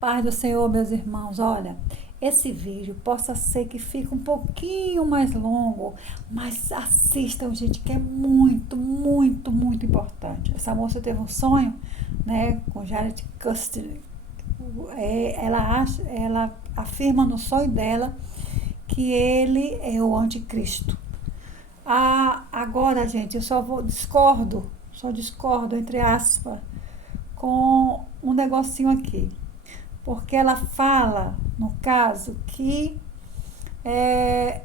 Paz do Senhor, meus irmãos, olha, esse vídeo possa ser que fique um pouquinho mais longo, mas assistam, gente, que é muito, muito, muito importante. Essa moça teve um sonho, né, com Jared Custody. Ela afirma no sonho dela que ele é o anticristo. Agora, gente, eu só discordo, entre aspas, com um negocinho aqui. Porque ela fala, no caso, que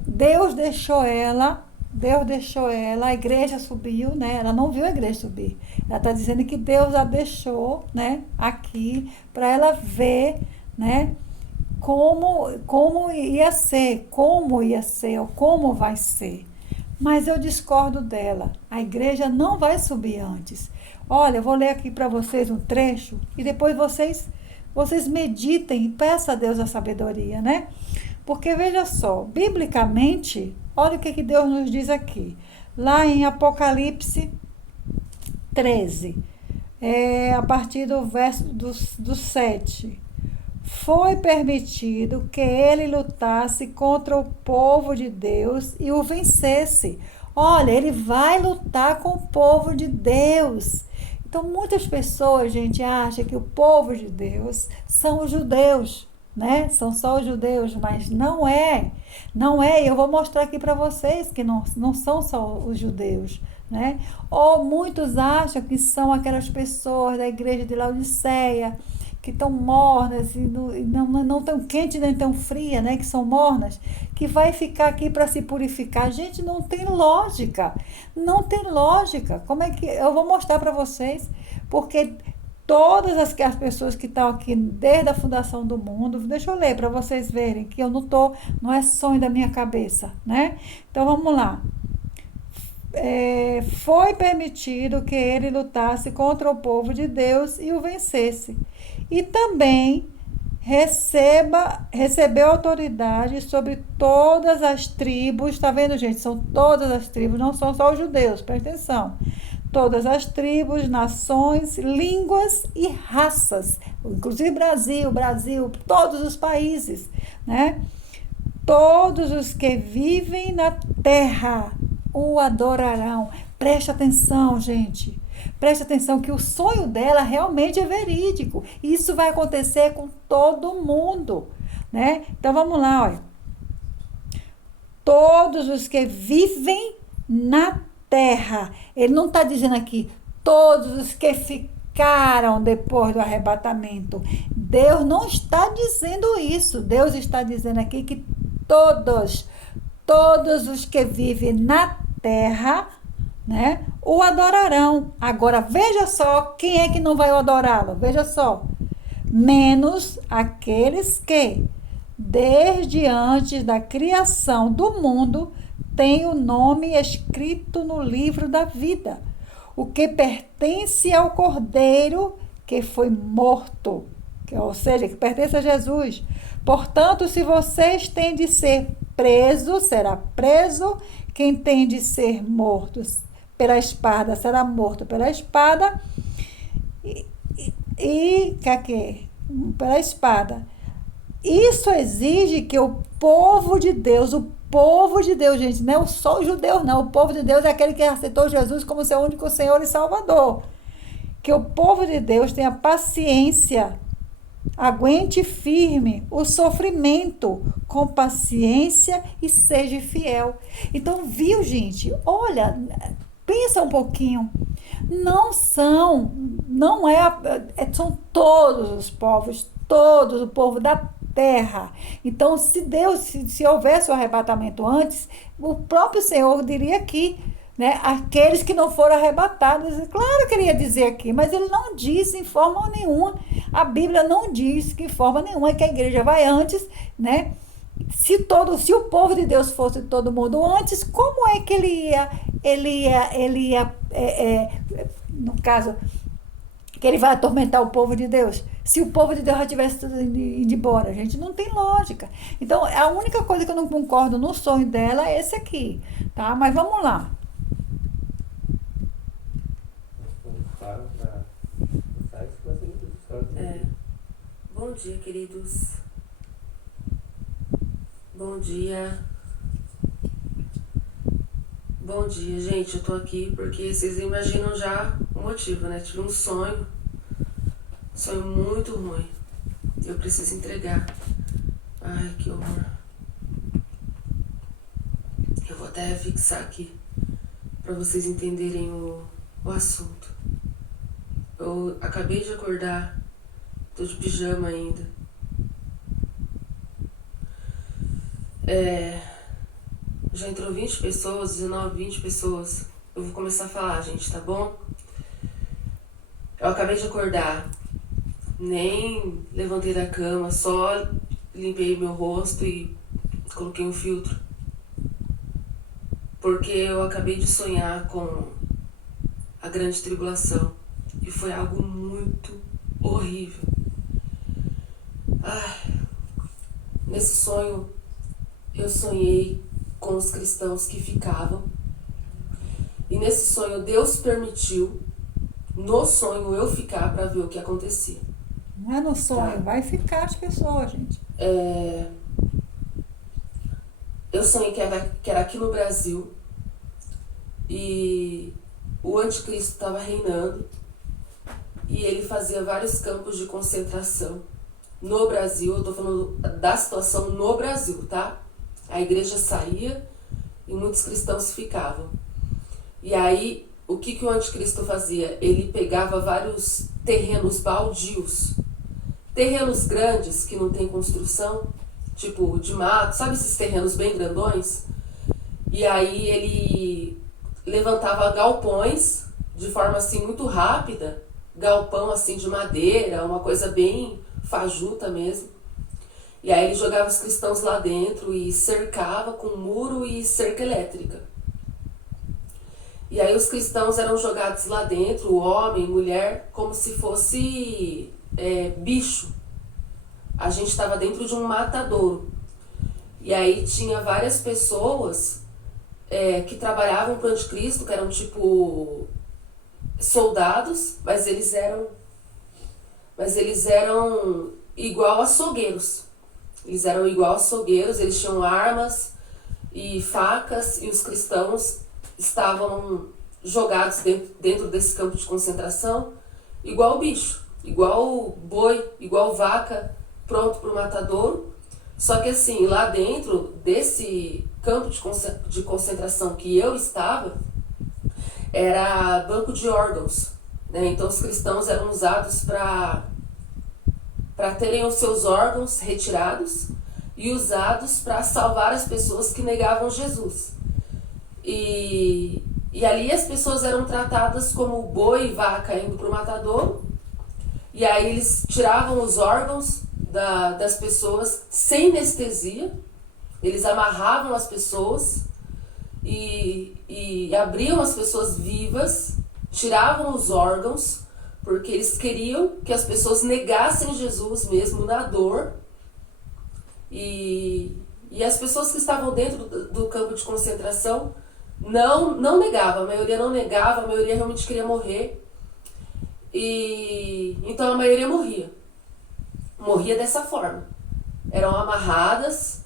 Deus deixou ela, a igreja subiu, né? Ela não viu a igreja subir. Ela está dizendo que Deus a deixou, né? Aqui, para ela ver, né? Como ia ser, ou como vai ser. Mas eu discordo dela. A igreja não vai subir antes. Olha, eu vou ler aqui para vocês um trecho e depois vocês meditem e peçam a Deus a sabedoria, né? Porque veja só, biblicamente, olha o que Deus nos diz aqui. Lá em Apocalipse 13, a partir do verso do 7. Foi permitido que ele lutasse contra o povo de Deus e o vencesse. Olha, ele vai lutar com o povo de Deus. Então, muitas pessoas, gente, acham que o povo de Deus são os judeus, né? São só os judeus, mas não é. Não é. Eu vou mostrar aqui para vocês que não são só os judeus, né? Ou muitos acham que são aquelas pessoas da igreja de Laodiceia, que estão mornas e não tão quente nem tão fria, né? Que são mornas, que vai ficar aqui para se purificar. Gente, não tem lógica. Não tem lógica. Como é que eu vou mostrar para vocês? Porque todas as pessoas que estão aqui desde a fundação do mundo, deixa eu ler para vocês verem que eu não é sonho da minha cabeça, né? Então vamos lá. Foi permitido que ele lutasse contra o povo de Deus e o vencesse. E também recebeu autoridade sobre todas as tribos, tá vendo, gente? São todas as tribos, não são só os judeus, presta atenção. Todas as tribos, nações, línguas e raças, inclusive Brasil, todos os países, né? Todos os que vivem na terra o adorarão. Preste atenção, gente. Preste atenção que o sonho dela realmente é verídico. Isso vai acontecer com todo mundo, né? Então vamos lá, olha. Todos os que vivem na terra. Ele não está dizendo aqui todos os que ficaram depois do arrebatamento. Deus não está dizendo isso. Deus está dizendo aqui que todos os que vivem na terra, né, o adorarão. Agora, veja só, quem é que não vai adorá-lo? Veja só. Menos aqueles que, desde antes da criação do mundo, têm o nome escrito no livro da vida, o que pertence ao Cordeiro que foi morto, ou seja, que pertence a Jesus. Portanto, se vocês têm de ser preso, será preso. Quem tem de ser morto pela espada, será morto pela espada. Pela espada. Isso exige que o povo de Deus, gente, não é só os judeus, não. O povo de Deus é aquele que aceitou Jesus como seu único Senhor e Salvador. Que o povo de Deus tenha paciência, aguente firme o sofrimento com paciência e seja fiel. Então, viu, gente? Olha, pensa um pouquinho. São todos os povos, todos o povo da terra. Então, se houvesse o arrebatamento antes, o próprio Senhor diria aqui, né, aqueles que não foram arrebatados. Claro que ele ia dizer aqui, mas ele não disse em forma nenhuma. A Bíblia não diz que em forma nenhuma que a igreja vai antes, né? Se o povo de Deus fosse todo mundo antes, como é que no caso, que ele vai atormentar o povo de Deus? Se o povo de Deus já tivesse tudo indo embora, gente, não tem lógica. Então, a única coisa que eu não concordo no sonho dela é esse aqui, tá? Mas vamos lá. Bom dia, queridos. Bom dia. Bom dia, gente. Eu tô aqui porque vocês imaginam já o motivo, né? Tive um sonho muito ruim. Eu preciso entregar. Ai, que horror. Eu vou até fixar aqui pra vocês entenderem o assunto. Eu acabei de acordar, tô de pijama ainda. Já entrou 20 pessoas, 19, 20 pessoas. Eu vou começar a falar, gente, tá bom? Eu acabei de acordar, nem levantei da cama, só limpei meu rosto e coloquei um filtro. Porque eu acabei de sonhar com a grande tribulação e foi algo muito horrível. Nesse sonho eu sonhei com os cristãos que ficavam, e nesse sonho Deus permitiu no sonho eu ficar para ver o que acontecia. Não é no sonho, vai ficar as pessoas, gente. Eu sonhei que era aqui no Brasil e o anticristo estava reinando e ele fazia vários campos de concentração no Brasil. Eu estou falando da situação no Brasil, tá? A igreja saía e muitos cristãos ficavam. E aí, o que o anticristo fazia? Ele pegava vários terrenos baldios, terrenos grandes que não tem construção, tipo de mato, sabe esses terrenos bem grandões? E aí ele levantava galpões de forma assim muito rápida, galpão assim de madeira, uma coisa bem fajuta mesmo. E aí ele jogava os cristãos lá dentro e cercava com muro e cerca elétrica. E aí os cristãos eram jogados lá dentro, homem, mulher, como se fosse bicho. A gente estava dentro de um matadouro. E aí tinha várias pessoas que trabalhavam para o anticristo, que eram tipo soldados, mas eles eram igual açougueiros. Eles eram igual açougueiros, eles tinham armas e facas, e os cristãos estavam jogados dentro desse campo de concentração, igual bicho, igual boi, igual vaca, pronto para o matadouro. Só que assim, lá dentro desse campo de concentração que eu estava, era banco de órgãos, né? Então os cristãos eram usados para terem os seus órgãos retirados e usados para salvar as pessoas que negavam Jesus. E ali as pessoas eram tratadas como boi e vaca indo para o matadouro, e aí eles tiravam os órgãos das pessoas sem anestesia, eles amarravam as pessoas e abriam as pessoas vivas, tiravam os órgãos, porque eles queriam que as pessoas negassem Jesus mesmo na dor. E as pessoas que estavam dentro do campo de concentração não negavam, a maioria não negava, a maioria realmente queria morrer. E então a maioria morria dessa forma. Eram amarradas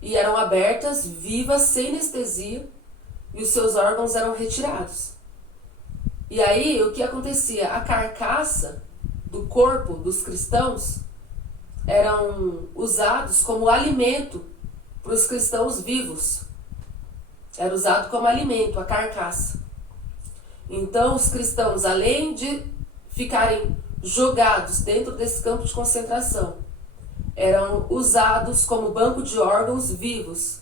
e eram abertas, vivas, sem anestesia, e os seus órgãos eram retirados. E aí o que acontecia? A carcaça do corpo dos cristãos eram usados como alimento para os cristãos vivos. Era usado como alimento, a carcaça. Então os cristãos, além de ficarem jogados dentro desse campo de concentração, eram usados como banco de órgãos vivos,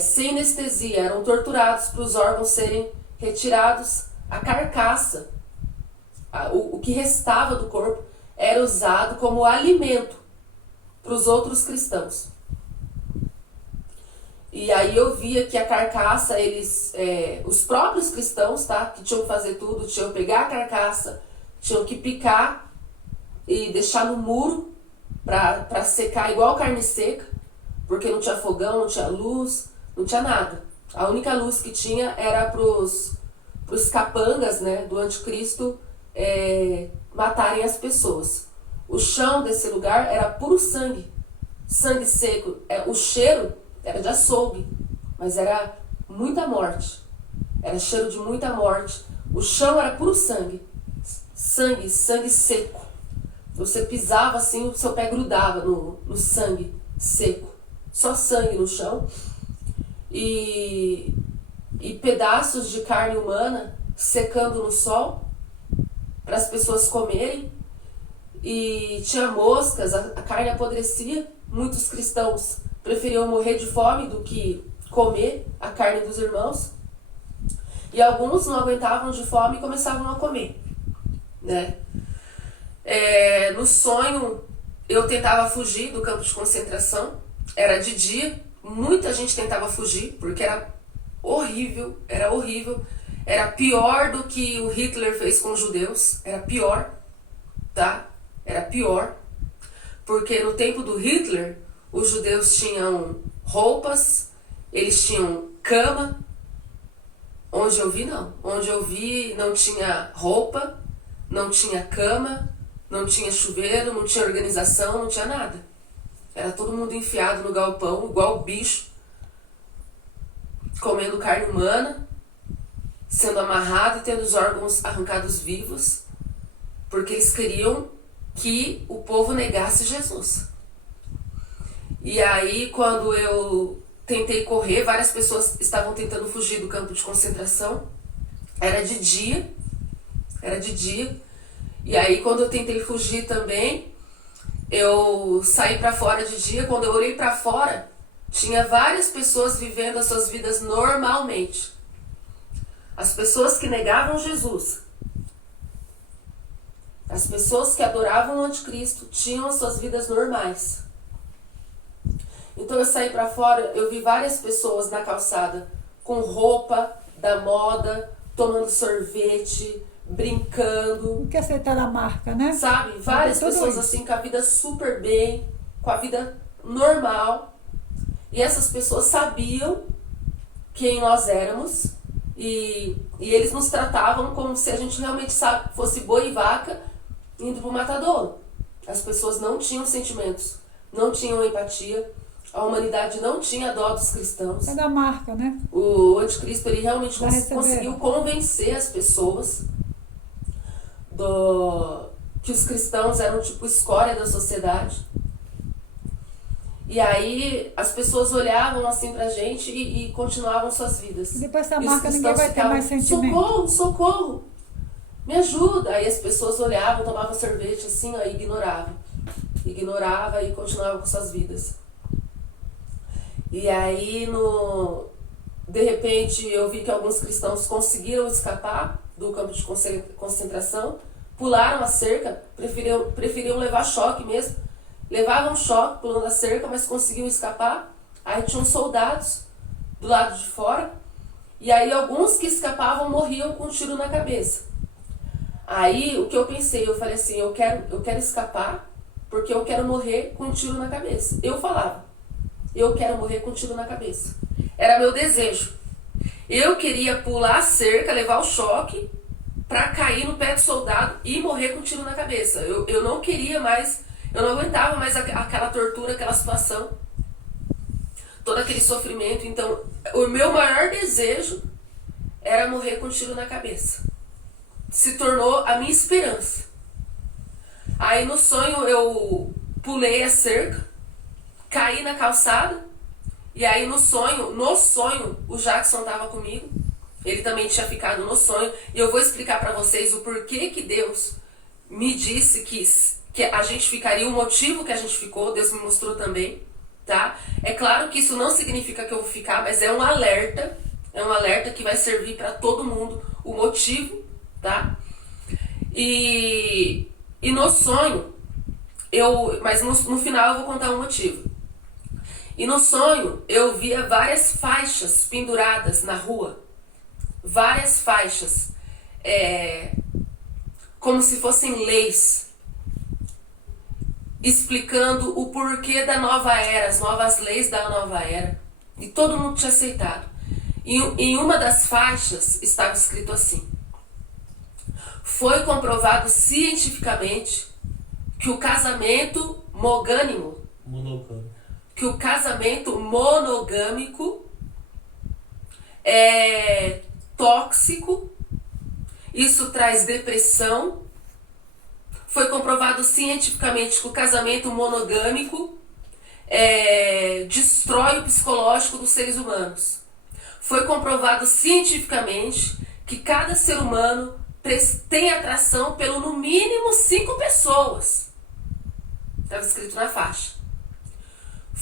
sem anestesia, eram torturados para os órgãos serem retirados. A carcaça, o que restava do corpo, era usado como alimento para os outros cristãos. E aí eu via que a carcaça, os próprios cristãos, tá, que tinham que fazer tudo, tinham que pegar a carcaça, tinham que picar e deixar no muro para secar igual carne seca, porque não tinha fogão, não tinha luz, não tinha nada. A única luz que tinha era pros capangas, né, do anticristo matarem as pessoas. O chão desse lugar era puro sangue. Sangue seco. O cheiro era de açougue, mas era muita morte. Era cheiro de muita morte. O chão era puro sangue. Sangue seco. Você pisava assim, o seu pé grudava no sangue seco. Só sangue no chão. E pedaços de carne humana secando no sol para as pessoas comerem. E tinha moscas, a carne apodrecia. Muitos cristãos preferiam morrer de fome do que comer a carne dos irmãos. E alguns não aguentavam de fome e começavam a comer, né? No sonho, eu tentava fugir do campo de concentração. Era de dia, muita gente tentava fugir, porque era horrível, era horrível. Era pior do que o Hitler fez com os judeus, era pior, tá? Era pior, porque no tempo do Hitler, os judeus tinham roupas, eles tinham cama. Onde eu vi, não. Onde eu vi, não tinha roupa, não tinha cama, não tinha chuveiro, não tinha organização, não tinha nada. Era todo mundo enfiado no galpão, igual bicho, comendo carne humana, sendo amarrado e tendo os órgãos arrancados vivos, porque eles queriam que o povo negasse Jesus. E aí, quando eu tentei correr, várias pessoas estavam tentando fugir do campo de concentração. Era de dia. E aí, quando eu tentei fugir também, eu saí para fora de dia. Quando eu olhei para fora, tinha várias pessoas vivendo as suas vidas normalmente. As pessoas que negavam Jesus, as pessoas que adoravam o anticristo, tinham as suas vidas normais. Então eu saí para fora, eu vi várias pessoas na calçada com roupa da moda, tomando sorvete, brincando. Não quer aceitar a marca, né? Sabe? Várias pessoas isso. assim com a vida super bem, com a vida normal. E essas pessoas sabiam quem nós éramos e eles nos tratavam como se a gente realmente fosse boi e vaca indo pro matadouro. As pessoas não tinham sentimentos, não tinham empatia. A humanidade não tinha dó dos cristãos. É da marca, né? O anticristo, ele realmente conseguiu convencer as pessoas que os cristãos eram tipo escória da sociedade. E aí as pessoas olhavam assim pra gente e continuavam suas vidas. E depois da marca ninguém vai ter mais sentimento. Socorro, socorro, me ajuda. Aí as pessoas olhavam, tomavam sorvete assim, ó, e ignoravam. Ignorava e continuava com suas vidas. E aí, de repente, eu vi que alguns cristãos conseguiram escapar do campo de concentração, pularam a cerca, preferiam levar choque mesmo. Levavam choque pulando a cerca, mas conseguiam escapar. Aí tinham soldados do lado de fora. E aí alguns que escapavam morriam com um tiro na cabeça. Aí o que eu pensei, eu falei assim, eu quero escapar porque eu quero morrer com um tiro na cabeça. Eu falava. Eu quero morrer com um tiro na cabeça. Era meu desejo. Eu queria pular a cerca, levar o choque, pra cair no pé do soldado e morrer com um tiro na cabeça. Eu não queria mais, eu não aguentava mais aquela tortura, aquela situação. Todo aquele sofrimento. Então, o meu maior desejo era morrer com um tiro na cabeça. Se tornou a minha esperança. Aí no sonho eu pulei a cerca, caí na calçada, e aí no sonho, o Jackson estava comigo, ele também tinha ficado no sonho, e eu vou explicar para vocês o porquê que Deus me disse que a gente ficaria, o motivo que a gente ficou, Deus me mostrou também, tá? É claro que isso não significa que eu vou ficar, mas é um alerta que vai servir para todo mundo, o motivo, tá? E no sonho, mas no final eu vou contar um motivo. E no sonho eu via várias faixas penduradas na rua. Várias faixas. Como se fossem leis. Explicando o porquê da nova era, as novas leis da nova era. E todo mundo tinha aceitado. E em uma das faixas estava escrito assim: foi comprovado cientificamente que o casamento monogâmico, que o casamento monogâmico é tóxico, isso traz depressão. Foi comprovado cientificamente que o casamento monogâmico destrói o psicológico dos seres humanos. Foi comprovado cientificamente que cada ser humano tem atração pelo no mínimo 5 pessoas. Estava escrito na faixa.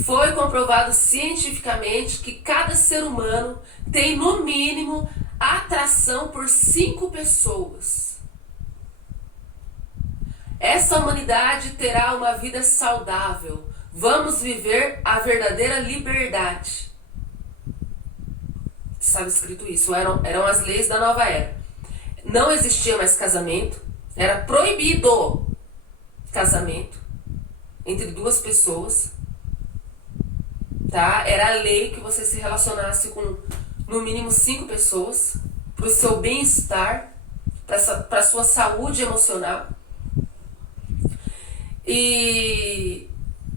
Foi comprovado cientificamente que cada ser humano tem no mínimo atração por 5 pessoas. Essa humanidade terá uma vida saudável. Vamos viver a verdadeira liberdade. Estava escrito isso. Eram as leis da nova era. Não existia mais casamento. Era proibido casamento entre 2 pessoas. Tá? Era a lei que você se relacionasse com no mínimo 5 pessoas, para o seu bem-estar, para a sua saúde emocional. E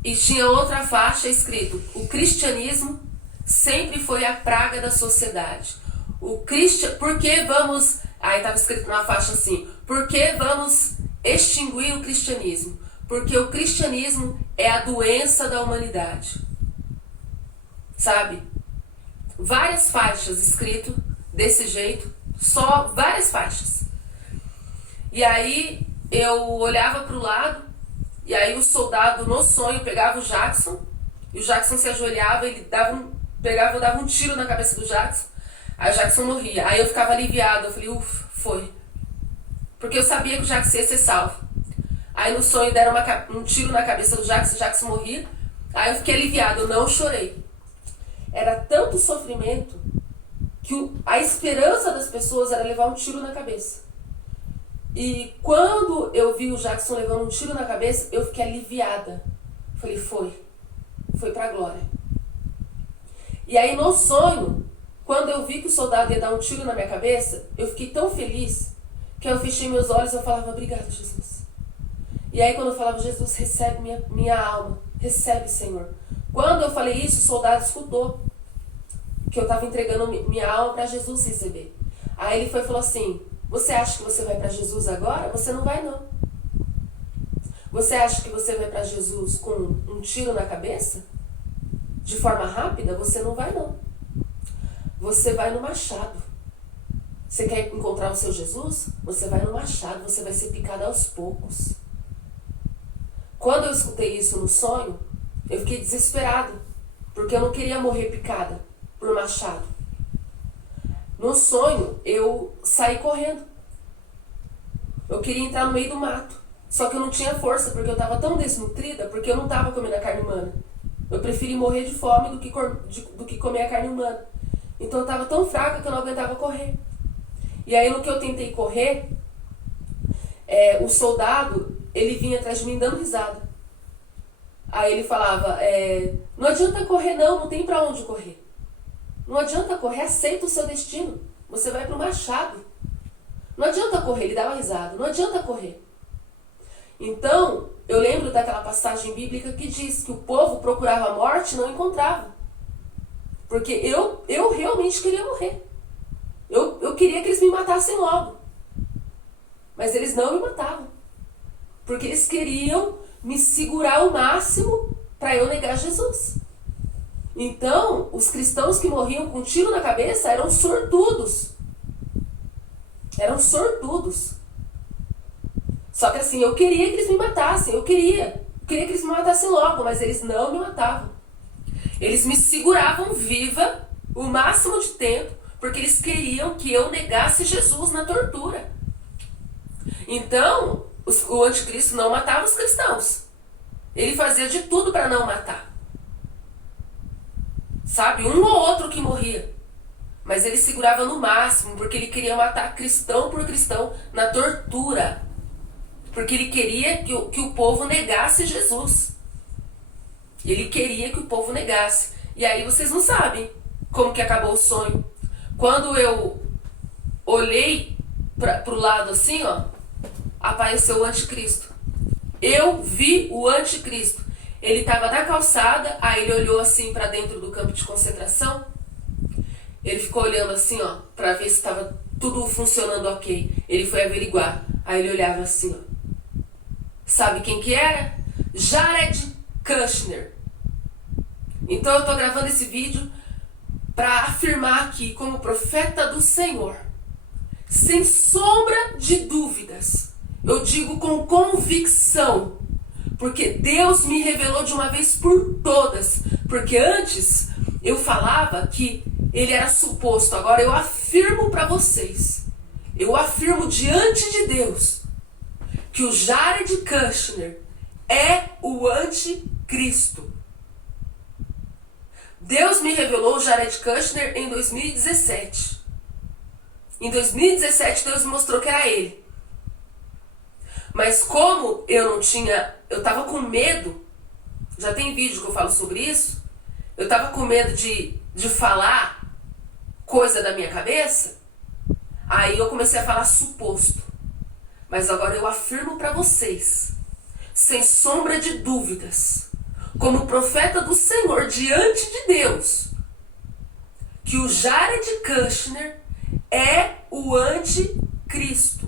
tinha outra faixa escrito: o cristianismo sempre foi a praga da sociedade. Por que vamos... Aí estava escrito na faixa assim: por que vamos extinguir o cristianismo? Porque o cristianismo é a doença da humanidade. Sabe? Várias faixas escrito desse jeito, só várias faixas. E aí eu olhava para o lado, e aí o soldado no sonho pegava o Jackson, e o Jackson se ajoelhava, ele dava um tiro na cabeça do Jackson, aí o Jackson morria. Aí eu ficava aliviado, eu falei, ufa, foi. Porque eu sabia que o Jackson ia ser salvo. Aí no sonho deram um tiro na cabeça do Jackson, o Jackson morria, aí eu fiquei aliviado, eu não chorei. Era tanto sofrimento que a esperança das pessoas era levar um tiro na cabeça. E quando eu vi o Jackson levando um tiro na cabeça, eu fiquei aliviada. Falei, foi pra glória. E aí no sonho, quando eu vi que o soldado ia dar um tiro na minha cabeça, eu fiquei tão feliz que eu fechei meus olhos e eu falava, obrigado, Jesus. E aí quando eu falava, Jesus, recebe minha alma, recebe, Senhor. Quando eu falei isso, o soldado escutou que eu estava entregando minha alma para Jesus receber. Aí ele foi e falou assim, você acha que você vai para Jesus agora? Você não vai, não. Você acha que você vai para Jesus com um tiro na cabeça? De forma rápida? Você não vai, não. Você vai no machado. Você quer encontrar o seu Jesus? Você vai no machado, você vai ser picado aos poucos. Quando eu escutei isso no sonho, eu fiquei desesperada, porque eu não queria morrer picada por machado. No sonho, eu saí correndo. Eu queria entrar no meio do mato, só que eu não tinha força, porque eu estava tão desnutrida, porque eu não estava comendo a carne humana. Eu preferi morrer de fome do que comer a carne humana. Então eu estava tão fraca que eu não aguentava correr. E aí no que eu tentei correr, o soldado, ele vinha atrás de mim dando risada. Aí ele falava, não adianta correr não tem pra onde correr. Não adianta correr, aceita o seu destino. Você vai pro machado. Não adianta correr, ele dava risada, não adianta correr. Então, eu lembro daquela passagem bíblica que diz que o povo procurava a morte e não encontrava. Porque eu realmente queria morrer. Eu queria que eles me matassem logo. Mas eles não me matavam. Porque eles queriam me segurar ao máximo para eu negar Jesus. Então, os cristãos que morriam com um tiro na cabeça eram sortudos. Eram sortudos. Só que assim, eu queria que eles me matassem. Eu queria que eles me matassem logo, mas eles não me matavam. Eles me seguravam viva o máximo de tempo, porque eles queriam que eu negasse Jesus na tortura. Então, o anticristo não matava os cristãos. Ele fazia de tudo para não matar. Sabe? Um ou outro que morria. Mas ele segurava no máximo, porque ele queria matar cristão por cristão na tortura. Porque ele queria que o povo negasse Jesus. Ele queria que o povo negasse. E aí vocês não sabem como que acabou o sonho. Quando eu olhei pro lado assim, ó, apareceu o anticristo. Eu vi o anticristo. Ele estava na calçada, aí ele olhou assim para dentro do campo de concentração. Ele ficou olhando assim, ó, para ver se estava tudo funcionando ok. Ele foi averiguar. Aí ele olhava assim, ó. Sabe quem que era? Jared Kushner. Então eu tô gravando esse vídeo para afirmar aqui como profeta do Senhor, sem sombra de dúvidas, eu digo com convicção, porque Deus me revelou de uma vez por todas, porque antes eu falava que ele era suposto, agora eu afirmo para vocês, eu afirmo diante de Deus, que o Jared Kushner é o anticristo. Deus me revelou o Jared Kushner em 2017. Em 2017 Deus me mostrou que era ele. Mas como eu não tinha, eu tava com medo, já tem vídeo que eu falo sobre isso, eu tava com medo de falar coisa da minha cabeça, aí eu comecei a falar suposto. Mas agora eu afirmo para vocês, sem sombra de dúvidas, como profeta do Senhor diante de Deus, que o Jared Kushner é o anticristo.